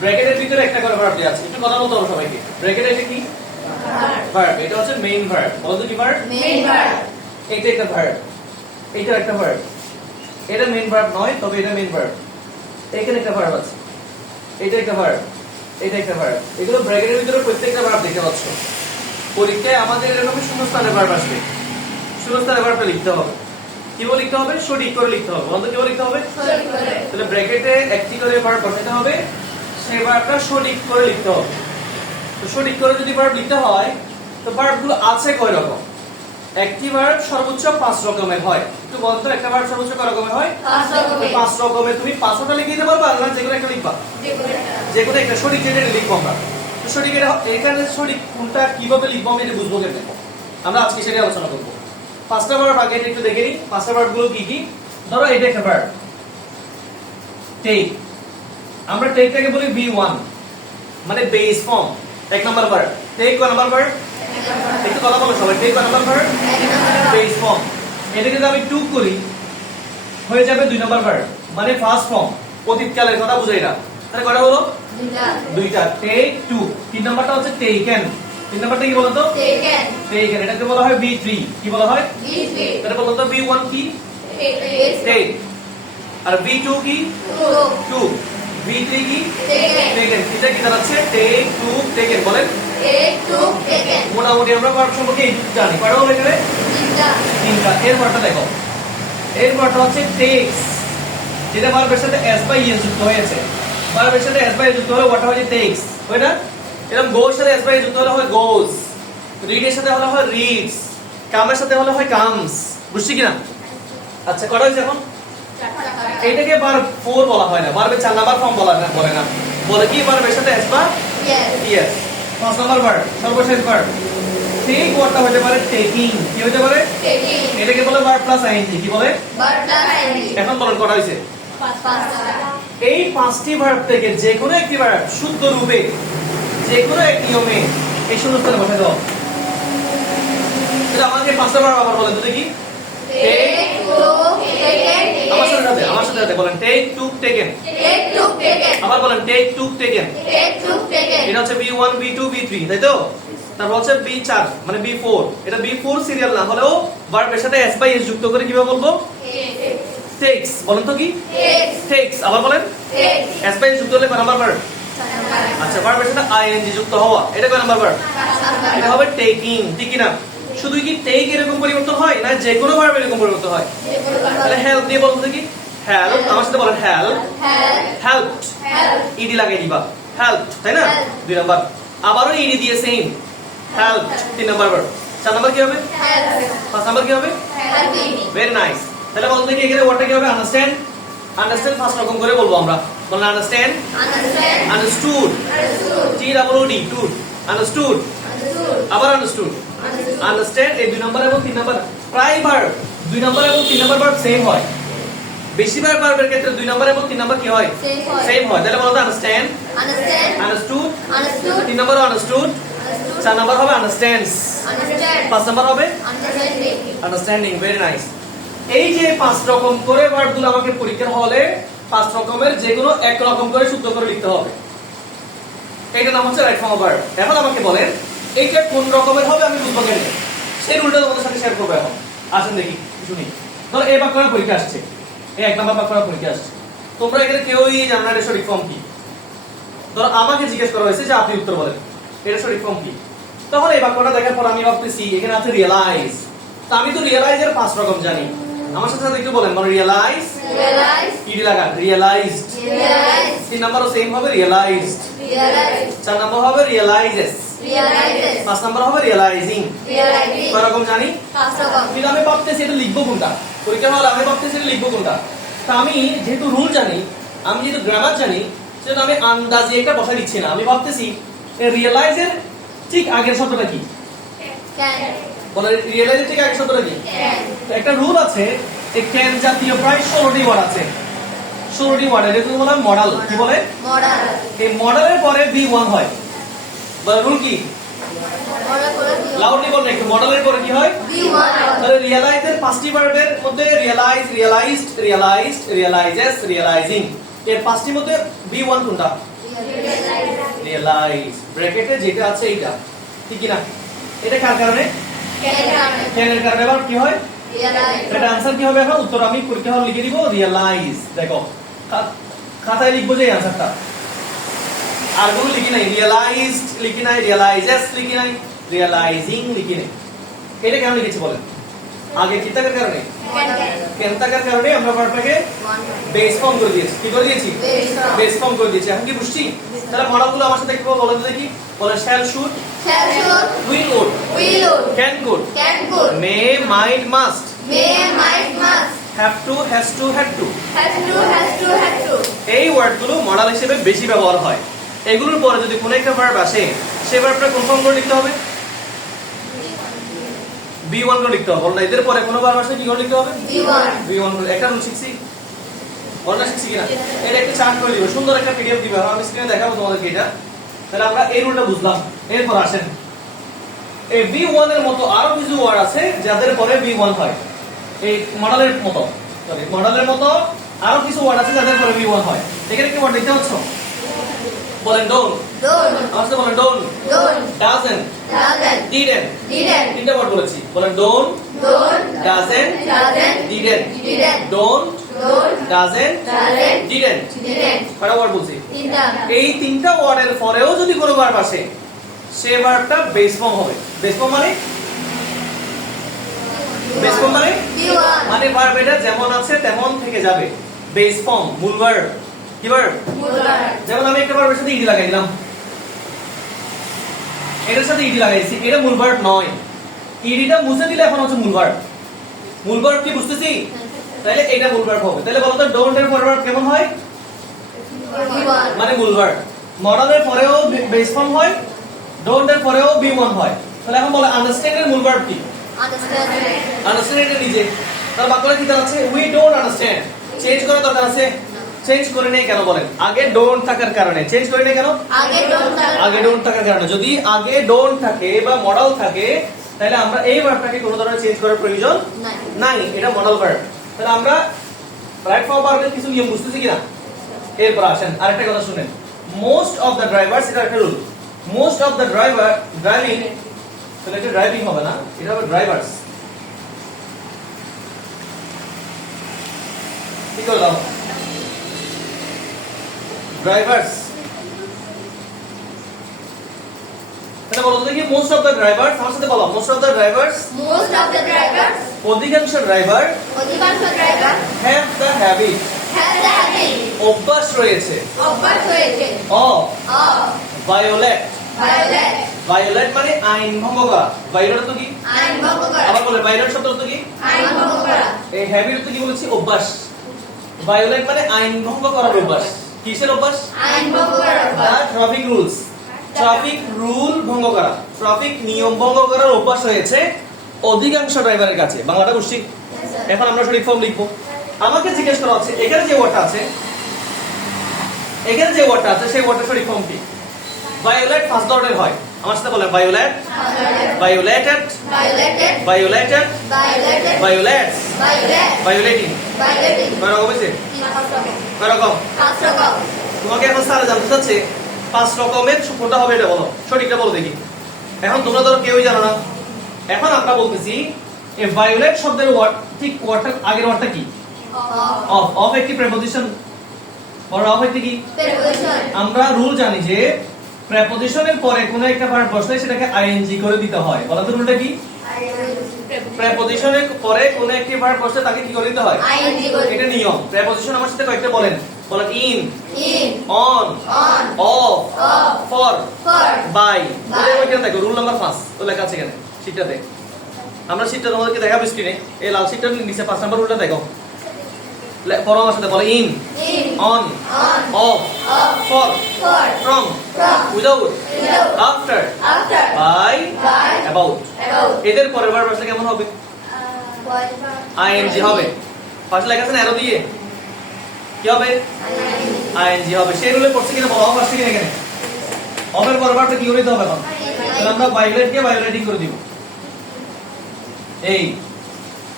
ব্র্যাকেটের ভিতরে একটা করে ভার্ব দেয়া আছে, একটু কথা বলতে হবে সবাইকে। ব্র্যাকেট এটা কি? ভার্ব। এটা হচ্ছে মেইন ভার্ব। বলো তো কি ভার্ব? Main verb. এটা একটা ভার্ব, এটা একটা ভার্ব। এটা মেইন ভার্ব নয়, তবে এটা মেইন ভার্ব। এখানে একটা ভার্ব আছে, এটা একটা ভার্ব, এটা একটা ভার্ব। এগুলো ব্র্যাকেটের ভিতরে প্রত্যেকটা ভার্ব দেখতে পাচ্ছ। পরীক্ষায় আমাদের এরকম শূন্যস্থানে ভার্ব আসবে, শূন্যস্থানে ভার্বটা লিখতে হবে। কিভাবে লিখতে হবে? সঠিক করে লিখতে হবে। বলতো কিভাবে লিখতে হবে? সঠিক করে। তাহলে ব্র্যাকেটে একটি করে ভার্ব বসাতে হবে, সেই ভার্বটা সঠিক করে লিখতে হবে। তো সঠিক করে যদি ভার্ব লিখতে হয়, তো ভার্বগুলো আছে কয় রকম? একটি ভার্ব সর্বোচ্চ 5 রকমের হয়। একটু বলতো একটা ভার্ব সর্বোচ্চ কয় রকমের হয়? 5 রকমের। 5 রকমের। তুমি 5টা লিখে দিতে পারবা না, যেকোনো একটা লিখবা। যেকোনো একটা সঠিক যেটা লিখবো আমরা। তো সঠিক এখানে সঠিক কোনটা কিভাবে লিখবো আমি এটা বুঝবো কেমনে? আমরা আজকে সেটাই আলোচনা করব। 5টা ভার্ব আগে একটু দেখে নিই। 5টা ভার্ব গুলো কি কি? ধরো এটা একটা ভার্ব, টেক। আমরা টেকটাকে বলি V1, মানে বেস ফর্ম, এক নাম্বার ভার্ব। টেক কয় নাম্বার ভার্ব? একটু কথা বলো সবাই। টেক কয় নাম্বার ভার্ব? Base form. এটাকে যদি আমি টু করি, হয়ে যাবে 2 নাম্বার ভার্ব, মানে ফার্স্ট ফর্ম, অতীতকালের কথা বুঝাই এটা। তাহলে কয়টা হলো? দুইটা। Take to. 3 নাম্বারটা হচ্ছে টেকেন। 3 নাম্বারটা কি বলতো? টেকেন। টেকেন। এটাকে বলা হয় V3। কি বলা হয়? V3। তাহলে বলতো তো V1 কি? টেক। আর V2 কি? টু। V3 কি? টেকেন। এটা কি দাঁড়াচ্ছে? Take took taken. বলেন টেকেন। মোটামুটি আমরা ভার্ব সম্পর্কে এইটুকু জানি। কয়টা হলো এখানে? তিনটা। এর পরটা দেখো, এর পরটা হচ্ছে টেক্স, যেটা ভার্বের সাথে s বাই s যুক্ত হয়েছে। ভার্বের সাথে s বাই s যুক্ত হলে ওটা হয় টেক্স, হয় না? এরকম গো এর সাথে s বাই s যুক্ত হলে হয় গোস, রিড এর সাথে হলে হয় রিডস, কামের সাথে হলে হয় কামস। বুঝছি কিনা? আচ্ছা, কটা হয়েছে এখন? এইটাকে ভার্ব 4 বলা হয় না, ভার্বের 4 নাম্বার ফর্ম বলে না, বলে কি ভার্বের সাথে s বা yes। 5 নাম্বার ভার্ব, সর্বশেষ ভার্ব। টেক ওয়ার্ডটা হতে পারে টেকিং। কি হতে পারে? টেকিং। এটাকে বলে ভার্ব প্লাস আইএনজি। কি বলে? Verb plus ING. এখন বলেন কটা হয়েছে? 5টা। এই 5টি ভার্ব থেকে যে কোনো একটি ভার্ব শুদ্ধ রূপে যে কোনো এক নিয়মে এই শূন্যস্থানে বসাতে দাও। তাহলে আমাকে 5টা ভার্ব আবার বলেন তো দেখি। Take took taken. আমার সাথে বলেন take took taken. Take took taken. আবার বলেন take took taken. Take took taken. এটা হচ্ছে B1 B2 B3, তাই তো? তারপর হচ্ছে B4, মানে B4। এটা B4 সিরিয়াল না হলেও ভার্বের সাথে s বাই s যুক্ত করে কিভাবে বলবো? টেক্স। বলেন তো কি? টেক্স। আবার বলেন s বাই s যুক্ত হলে কয় নাম্বার ভার্ব? আচ্ছা, ভার্বের সাথে আইএনজি যুক্ত হওয়া, এটা কয় নাম্বার ভার্ব? এটা হবে টেকিং। ঠিক কি না? শুধু কি টেক এরকম পরিবর্তন হয় না, যে কোনো ভার্ব এরকম পরিবর্তন হয়? তাহলে হেল্প দিয়ে বলতে দেখি। হেল্প। আমার সাথে বলেন হেল্প। হেল্পড। ইডি লাগিয়ে দিবা, হেল্প, তাই না? 2 নাম্বার। আবারও ইডি দিয়ে same, help. 3 number verb. 4 number কি হবে? 5 নাম্বার কি হবে? Very nice. তাহলে বলতে দেখি এখানে ওয়ার্ডটা কি হবে? আন্ডারস্ট্যান্ড। আন্ডারস্ট্যান্ড 5 রকম করে বলবো আমরা। বলেন understand, understood, T double O D, tood, understood, আবার আন্ডারস্টুড, আন্ডারস্ট্যান্ড। এই 2 নাম্বার এবং 3 নাম্বার প্রায় ভার্ব 2 নাম্বার এবং 3 নাম্বার ভার্ব সেম হয়। বেশিরভাগ ভার্বের ক্ষেত্রে 2 নাম্বার এবং 3 নাম্বার কি হয়? সেম হয়। তাহলে বলতো understand, understood, 3 number understood, 4 number হবে আন্ডারস্ট্যান্ডস, 5 নাম্বার হবে আন্ডারস্ট্যান্ডিং। Very nice. এই যে 5 রকম করে ভার্বগুলো আমাকে পরীক্ষার হলে 5 রকমের যে কোনো এক রকম করে শুদ্ধ করে লিখতে হবে। এইটার নাম হচ্ছে রাইট ফর্ম অফ ভার্ব। এখন আমাকে বলেন এইটা কোন রকমের হবে আমি বুঝবো কেন? সেই রুলটা তোমাদের সাথে শেয়ার করবো এখন। আসুন দেখি, শুনি। ধরো এই বাক্যটা পরীক্ষা আসছে, এই 1 নাম্বার বাক্যটা পরীক্ষা আসছে। তোমরা এখানে কেউই জানো না এটা সঠিক ফর্ম কি। ধরো আমাকে জিজ্ঞেস করা হয়েছে যে আপনি উত্তর বলেন এটা সঠিক ফর্ম কি। তখন এই বাক্যটা দেখার পর আমি ভাবতেছি এখানে আছে রিয়েলাইজ। তো আমি তো রিয়েলাইজের 5 রকম জানি। আমার সাথে সাথে একটু বলেন, মানে রিয়েলাইজ, ইডি লাগা, রিয়েলাইজড। 3 নাম্বারও সেম হবে, রিয়েলাইজড। 4 নাম্বার হবে রিয়েলাইজেস, 5 নাম্বার হবে রিয়েলাইজিং। কয় রকম জানি? 5 রকম। কিন্তু আমি ভাবতেছি এটা লিখবো কোনটা পরীক্ষার হলে, আমি ভাবতেছি এটা লিখবো কোনটা। তা আমি যেহেতু রুল জানি, আমি যেহেতু গ্রামার জানি, সেটা আমি আন্দাজে একটা বসাই দিচ্ছি না। আমি ভাবতেছি রিয়েলাইজের ঠিক আগের শব্দটা কি? বলে রিয়েলাইজের ঠিক আগের শব্দটা কি? একটা রুল আছে, এই ক্যান জাতীয় প্রায় 16টি ওয়ার্ড আছে। 16টি ওয়ার্ড, এটাকে বলা হয় মডেল। কি বলে? মডেল। এই মডেলের পরে B1 হয়। বলে রুল কি? লাউডলি বলেন একটু। মডেলের পরে কি হয়? তাহলে রিয়েলাইজের 5টি ভার্বের মধ্যে realise, realised, realised, realises, realising, এর 5টির মধ্যে B1 কোনটা? রিয়ালাইজ ব্র্যাকেটে যেটা আছে এইটা ঠিক কি না এটা কার কারণে ক্যান এর কারণে আবার কি হয় এটা आंसर কি হবে এখন উত্তর আমি পরীক্ষা হল লিখে দিব রিয়ালাইজ দেখো খাতায় লিখবো যে आंसरটা আর কোনো লিখি নাই রিয়ালাইজড লিখি নাই রিয়ালাইজেস লিখি নাই রিয়ালাইজিং লিখি নাই এটা কেন লিখেছি বলেন আগে কি থাকার কারণে ক্যান থাকার কারণে আমরা ভার্বটাকে বেস ফর্ম করে দিয়েছি কি করে দিয়েছি বেস ফর্ম করে দিয়েছি এখন কি বুঝছি তাহলে মডেলগুলো আমার সাথে একটু বলে দিতে কি বলে shall should will would can could may might must have to has to had to এই ওয়ার্ডগুলো মডেল হিসেবে বেশি ব্যবহার হয় এগুলোর পরে যদি কোনো একটা ভার্ব আসে সেই ভার্বটা কনফার্ম করে লিখতে হবে B1 করে লিখতে হবে বলনা এদের পরে কোনো ভার্ব আসলে কি করে লিখতে হবে B1 করে একটা রুল শিখছি বলনা শিখছি কিনা এটা একটা চার্ট করে দিব সুন্দর একটা পিডিএফ দিবে আমি স্ক্রিনে দেখাবো তোমাদেরকে এটা তাহলে আমরা এই রুলটা বুঝলাম এরপর আসেন এই B1 এর মতো আরো কিছু ওয়ার্ড আছে যাদের পরে B1 হয় এই মডেলের মতো সরি মডেলের মতো আরো কিছু ওয়ার্ড আছে যাদের পরে B1 হয় এখানে কি ওয়ার্ড দিতে হচ্ছে বলেন don't আসলে বলেন don't doesn't didn't তিনটা ওয়ার্ড বলেছি বলেন don't doesn't didn't don't doesn't didn't কয়টা ওয়ার্ড বলছি এই তিনটা ওয়ার্ডের পরেও যদি কোনো ভার্ব আসে সেই ভার্বটা বেস ফর্ম হবে বেস ফর্ম মানে বেস ফর্ম মানে ভার্ব এটা যেমন আছে তেমন থেকে যাবে বেস ফর্ম মূল ভার্ব কি ভার্ব যেমন আমি একটা ভার্বের সাথে ইডি লাগাই দিলাম এটার সাথে ইডি লাগাইছি এটা মূল ভার্ব নয় ইডিটা মুছে দিলে এখন হচ্ছে মূল ভার্ব কি বুঝতেছি তাহলে এটা মূল ভার্ব হবে তাহলে বলো তো ডোন্ট এর পরের ভার্ব কেমন হয় মানে মূল ভার্ব মডেলের পরেও বেস ফর্ম হয় ডোন্ট এর পরেও B1 হয় তাহলে এখন বলে আন্ডারস্ট্যান্ড এর মূল ভার্ব কি আন্ডারস্ট্যান্ড এটা নিজে তাহলে বাক্যটা কি দাঁড়াচ্ছে উই ডোন্ট আন্ডারস্ট্যান্ড চেঞ্জ করার দরকার আছে চেঞ্জ করে নেই কেন বলেন আগে ডোন্ট থাকার কারণে চেঞ্জ করে নেই কেন আগে ডোন্ট থাকার কারণে যদি আগে ডোন্ট থাকে বা মডেল থাকে তাহলে আমরা এই ভার্বটাকে কোনো ধরনের চেঞ্জ করার প্রয়োজন নাই এটা মডেল ভার্ব তাহলে আমরা রাইট ফর্ম ভার্বের কিছু নিয়ম বুঝতেছি কিনা এরপর আসেন আরেকটা কথা শুনেন মোস্ট অফ দ্য ড্রাইভারস এটা একটা rule most of the driver driving তাহলে এটা ড্রাইভিং হবে না এটা হবে ড্রাইভারস কি করে দাও ড্রাইভারস এটা বলো দেখি মোস্ট অফ দ্য ড্রাইভারস আমার সাথে বলো মোস্ট অফ দ্য ড্রাইভারস অধিকাংশ ড্রাইভার হ্যাভ দ্য হ্যাবিট অভ্যাস রয়েছে অফ ভায়োলেট ভায়োলেট মানে আইন ভঙ্গ করা ভায়োলেট তো কি আবার বলে ভায়োলেট শব্দ তো কি এই হ্যাবিট তো কি বলেছি অভ্যাস ভায়োলেট মানে আইন ভঙ্গ করার অভ্যাস কিসের অভ্যাস ট্রাফিক রুলস ট্রাফিক রুল ভঙ্গ করা ট্রাফিক নিয়ম ভঙ্গ করার অভ্যাস হয়েছে অধিকাংশ ড্রাইভারের কাছে বাংলাটা বুঝছি এখন আমরা সঠিক ফর্ম লিখবো আমাকে জিজ্ঞেস করা হচ্ছে এখানে যে ওয়ার্ডটা আছে সেই ওয়ার্ডটার সঠিক ফর্ম কি ভায়োলেট ফার্স্ট অর্ডার হয় আমার সাথে বলেন ভায়োলেট ভায়োলেটেড ভায়োলেটস ভায়োলেটিং কয় রকম হয়েছে কয় রকম তোমাকে এখন স্যার জানতে চাচ্ছে 5 রকমের কোনটা হবে এটা বলো সঠিকটা বলো দেখি এখন তোমরা তো কেউই জানো না এখন আমরা বলতেছি এই ভায়োলেট শব্দের ওয়ার্ড ঠিক ওয়ার্ডটার আগের ওয়ার্ডটা কি অফ একটি প্রেপোজিশন আর অফ একটি কি আমরা রুল জানি যে প্রেপোজিশনের পরে কোন একটা ভার্ব বসলে সেটাকে আইএনজি করে দিতে হয় বলো তো রুলটা কি প্রেপোজিশনের পরে কোন একটি ভার্ব বসলে তাকে কি করে দিতে হয় আইএনজি করে এটা নিয়ম প্রেপোজিশন আমার সাথে কয়েকটা বলেন in on of for by ওইখানে দেখো রুল নাম্বার 5 তো লেখা আছে এখানে শীটটাতে আমরা শীটটা তোমাদেরকে দেখাবো স্ক্রিনে এই লাল শীটটার নিচে 5 নাম্বার রুলটা দেখো পড়ো আমার সাথে বলো in on of for from without after by about এদের পরের ভার্ব আসলে কেমন হবে আইএনজি হবে পাশে লেখা আছে না অ্যারো দিয়ে কি হবে আইএনজি হবে সেই রুলে পড়ছে কিনা বলো অফ আসছে কিনা এখানে অফের পরের ভার্বটা কি করে দিতে হবে এখন তাহলে আমরা ভায়োলেটকে ভায়োলেটিং করে দিব এই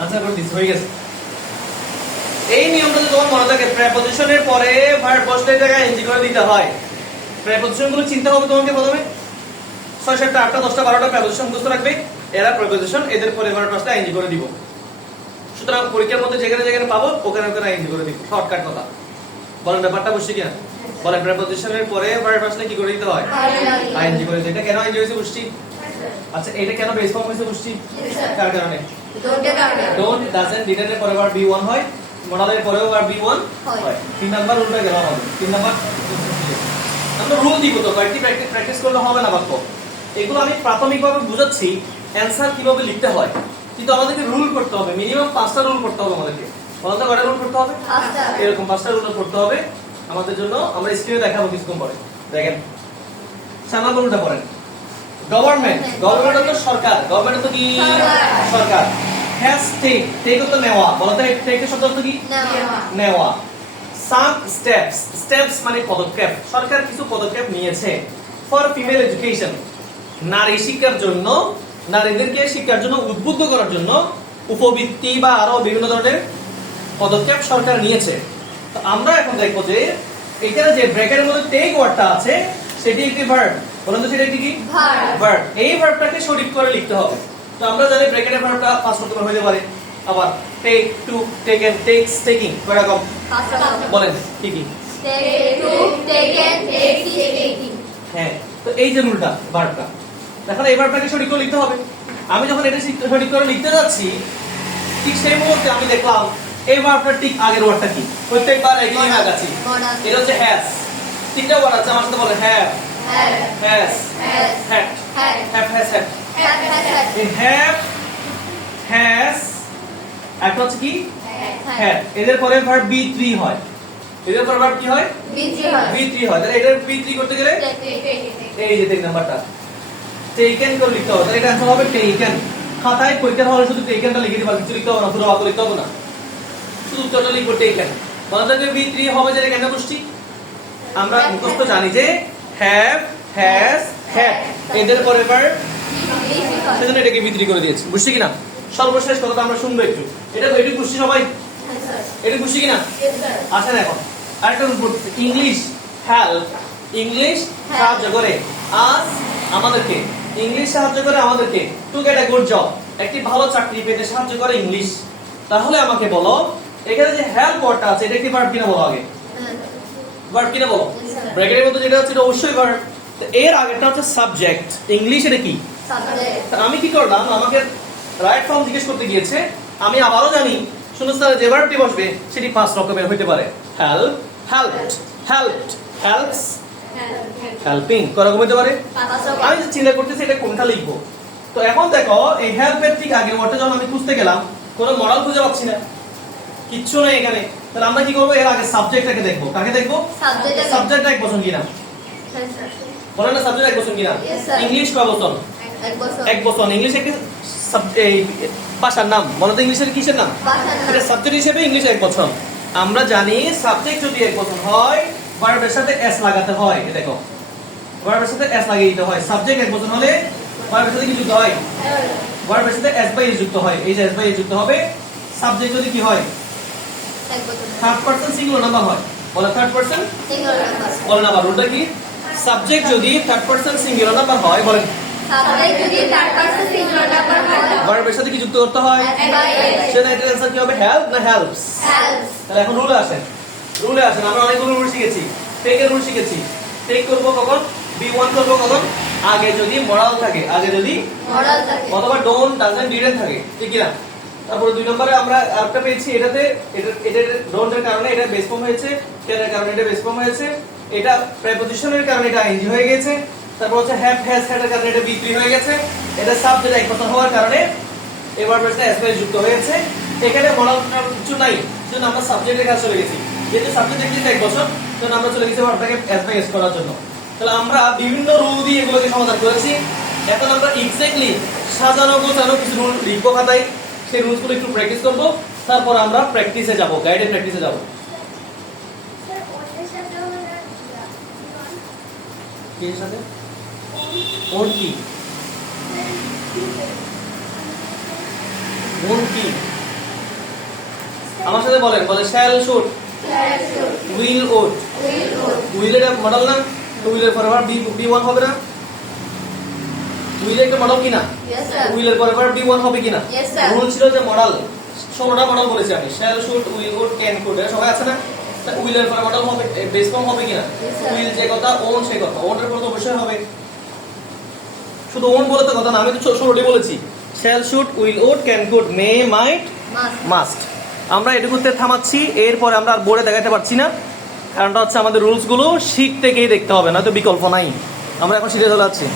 আনসার করে দিস হয়ে গেছে এই নিয়মটা যদি তোমার মনে থাকে প্রেপোজিশনের পরে ভার্ব বসলে জায়গায় এনজি করে দিতে হয় প্রেপোজিশন গুলো চিন্তা হবে তোমাকে প্রথমে 6 7 8 10 12টা প্রেপোজিশন মুখস্থ রাখবে এরা প্রেপোজিশন এদের পরে 12টা আইএনজি করে দিব সুতরাং পরীক্ষার মধ্যে যেখানে যেখানে পাবো ওখানে ওখানে আইএনজি করে দিব শর্টকাট কথা বলেন ব্যাপারটা বুঝছি কিনা বলেন প্রেপোজিশনের পরে ভার্ব আসলে কি করে দিতে হয় আইএনজি করে দিতে এটা কেন আইএনজি হয়েছে বুঝছি আচ্ছা এটা কেন বেস ফর্ম হয়েছে বুঝছি কার কারণে ডোন্ট ডাজন্ট ডিডেন্ট এর পরে ভার্ব বি1 হয় মডেলের পরেও ভার্ব বি1 হয় তিন নাম্বার রুলটা গেল আমাদের তিন নাম্বার আমরা রুল দিব তো কয়েকটি প্র্যাকটিস করলে হবে না বাক্য এগুলো আমি প্রাথমিকভাবে বুঝাচ্ছি অ্যানসার কিভাবে লিখতে হয় কিন্তু আমাদেরকে রুল করতে হবে মিনিমাম 5টা রুল করতে হবে আমাদেরকে বলেন তো কয়টা রুল করতে হবে এরকম 5টা রুল করতে হবে আমাদের জন্য আমরা স্ক্রিনে দেখাবো কিছুক্ষণ পরে দেখেন 4 নম্বর রুলটা পড়েন গভর্নমেন্ট তো সরকার গভর্নমেন্ট তো কি সরকার হ্যাজ টেক তো নেওয়া বলেন তো টেক এর শব্দ অর্থ কি নেওয়া সাম স্টেপস মানে পদক্ষেপ সরকার কিছু পদক্ষেপ নিয়েছে ফর ফিমেল এডুকেশন নারী শিক্ষার জন্য নারীদেরকে শিক্ষার জন্য উদ্বুদ্ধ করার জন্য উপবৃত্তি বা আরো বিভিন্ন ধরনের পদক্ষেপ সরকার নিয়েছে তো আমরা এখন দেখবো যে এখানে যে ব্র্যাকেটের মধ্যে টেক ওয়ার্ডটা আছে সেটি একটি ভার্ব বলুন তো সেটা একটি কি ভার্ব এই ভার্বটাকে সঠিক করে লিখতে হবে তো আমরা জানি ব্র্যাকেটের ভার্বটা পাঁচ রকমের হতে পারে আবার take took taken takes taking কয় রকম বলেন কি কি হ্যাঁ তো এই যে রুলটা ভার্বটা দেখেন এই ভার্বটাকে সঠিক করে লিখতে হবে আমি যখন এটা সঠিক করে লিখতে যাচ্ছি ঠিক সেই মুহূর্তে আমি দেখলাম এই ভার্বটার ঠিক আগের ওয়ার্ডটা কি প্রত্যেকবার একই নিয়ে আগাচ্ছি এটা হচ্ছে হ্যাজ তিনটা ওয়ার্ড আছে আমার সাথে বলেন have has had have has had এই হ্যাভ হ্যাজ একটা হচ্ছে কি হ্যাড এদের পরে ভার্ব বি3 হয় এদের পরে ভার্ব কি হয় বি3 হয় তাহলে এটার বি3 করতে গেলে এই যে 3 নাম্বারটা টেকেন করে লিখতে হবে তাহলে এটা आंसर হবে টেকেন খাতায় পরীক্ষার হলে শুধু টেকেনটা লিখে দিবা কিছু লিখতে হবে না পুরো বাক্য লিখতে হবে না শুধু উত্তরটা লিখবো টেকেন বলতে বি3 হবে যেটা কেন বুঝছি আমরা মুখস্থ জানি যে হ্যাভ হ্যাজ হ্যাড এদের পরে ভার্ব সেজন্য এটাকে বি3 করে দিয়েছি বুঝছি কিনা সর্বশেষ কথাটা আমরা শুনবো একটু এটা বুঝছি সবাই এটা বুঝছি কিনা আসেন এখন আরেকটা রুল ইংলিশ হেল্প ইংলিশ সাহায্য করে আজ আমাদেরকে ইংলিশ সাহায্য করে আমাদেরকে to get a good job একটি ভালো চাকরি পেতে সাহায্য করে ইংলিশ তাহলে আমাকে বলো এখানে যে হেল্প ওয়ার্ডটা আছে এটা কি ভার্ব কিনা বলো আগে ভার্ব কিনা বলো ব্র্যাকেটের মধ্যে যেটা আছে এটা অবশ্যই ভার্ব তো এর আগেরটা হচ্ছে সাবজেক্ট ইংলিশ এটা কি সাবজেক্ট আমি কি করলাম আমাকে রাইট ফর্ম জিজ্ঞেস করতে গিয়েছে আমি আবারও জানি শূন্যস্থানে যে ভার্বটি বসবে সেটি 5 রকমের হতে পারে help helped helped helps helping কয় রকম হতে পারে আমি যে চিন্তা করতেছি এটা কোনটা লিখবো তো এখন দেখো এই হেল্পের ঠিক আগের ওয়ার্ডটা যখন আমি খুঁজতে গেলাম কোনো মডেল খুঁজে পাচ্ছি না কিচ্ছু নেই এখানে তাহলে আমরা কি করবো এর আগে সাবজেক্টটাকে দেখবো কাকে দেখবো সাবজেক্ট এক বছর কিনা বলেন না সাবজেক্ট এক বছর কিনা ইংলিশ কয় বছর এক বছর ইংলিশ একটি ভাষার নাম বলো তো ইংলিশের কিসের নাম এটা সাবজেক্ট হিসেবে ইংলিশ এক বছর আমরা জানি সাবজেক্ট যদি এক বছর হয় ভার্বের সাথে এস লাগাতে হয় এই দেখো ভার্বের সাথে এস লাগিয়ে দিতে হয় সাবজেক্ট এক বছর হলে ভার্বের সাথে কি যুক্ত হয় ভার্বের সাথে এস বাই এস যুক্ত হয় এই যে এস বাই এস যুক্ত হবে সাবজেক্ট যদি কি হয় থার্ড পারসন সিঙ্গুলার নাম্বার হয় বলে থার্ড পারসন সিঙ্গুলার নাম্বার বলেন আবার রুলটা কি সাবজেক্ট যদি থার্ড পারসন সিঙ্গুলার নাম্বার হয় বলেন সাবজেক্ট যদি থার্ড পারসন সিঙ্গুলার নাম্বার হয় ভার্বের সাথে কি যুক্ত করতে হয় সেটা এর आंसर কি হবে হেল্প না হেল্পস হেল্পস তাহলে এখন রুলে আসেন আমরা অনেকগুলো রুল শিখেছি টেক এর রুল শিখেছি টেক করব কখন বি1 করব কখন আগে যদি মডেল থাকে অথবা ডোন্ট ডাজন্ট ডিডন্ট থাকে ঠিক না তারপরে 2 নম্বরে আমরা আরেকটা পেয়েছি এটাতে এটা ডোন্ট এর কারণে এটা বেস ফর্ম হয়েছে কেন এর কারণে এটা বেস ফর্ম হয়েছে এটা প্রিপজিশনের কারণে এটা আইএনজি হয়ে গেছে তারপর হচ্ছে হ্যাভ হ্যাজ হ্যাড এর কারণে এটা বি3 হয়ে গেছে এটা সাবজেক্ট এক বছর হওয়ার কারণে এবার ভার্বটা এস বাই যুক্ত হয়েছে এখানে মডেল কিছু নাই সেজন্য আমরা সাবজেক্টের কাছে চলে গেছি যেহেতু সাবজেক্ট একটি এক বছর সেজন্য আমরা চলে গেছি ভার্বটাকে এস বাই এস করার জন্য তাহলে আমরা বিভিন্ন রুল দিয়ে এগুলোকে সমাধান করেছি এখন আমরা এক্স্যাক্টলি সাজানো গোছানো কিছু রুল লিখবো খাতায় সেই রুলসগুলো একটু প্র্যাকটিস করব তারপর আমরা প্র্যাকটিসে যাব গাইডেড প্র্যাকটিসে যাব কি এর সাথে ওন কি আমার সাথে বলেন বলে shall should will would will এটা মডেল না উইলের পরে ভার্ব বি ওয়ান হবে না? উইলের একটা মডেল কিনা? Yes, sir. উইলের পরে ভার্ব বি ওয়ান হবে কিনা? Yes, sir. রুল ছিল যে মডেল 16টা মডেল বলেছি আমি, shall should will would can could, সবাই আছে না? উইলের পরে মডেল হবে, বেস ফর্ম হবে কিনা? Yes, sir. উইল যে কথা, ওন সে কথা, ওনের পরে তো অবশ্যই হবে। শুধু ওন বলে তো কথা না, আমি তো 16টি বলেছি, shall should will would can could may might Must. Must. আমরা এটুকুতে থামাচ্ছি, এরপরে আমরা আর বোর্ডে দেখাতে পারছি না, কারণটা হচ্ছে আমাদের রুলস গুলো শিট থেকেই দেখতে হবে, নয়তো বিকল্প নাই। আমরা এখন শিটে চলে যাচ্ছি।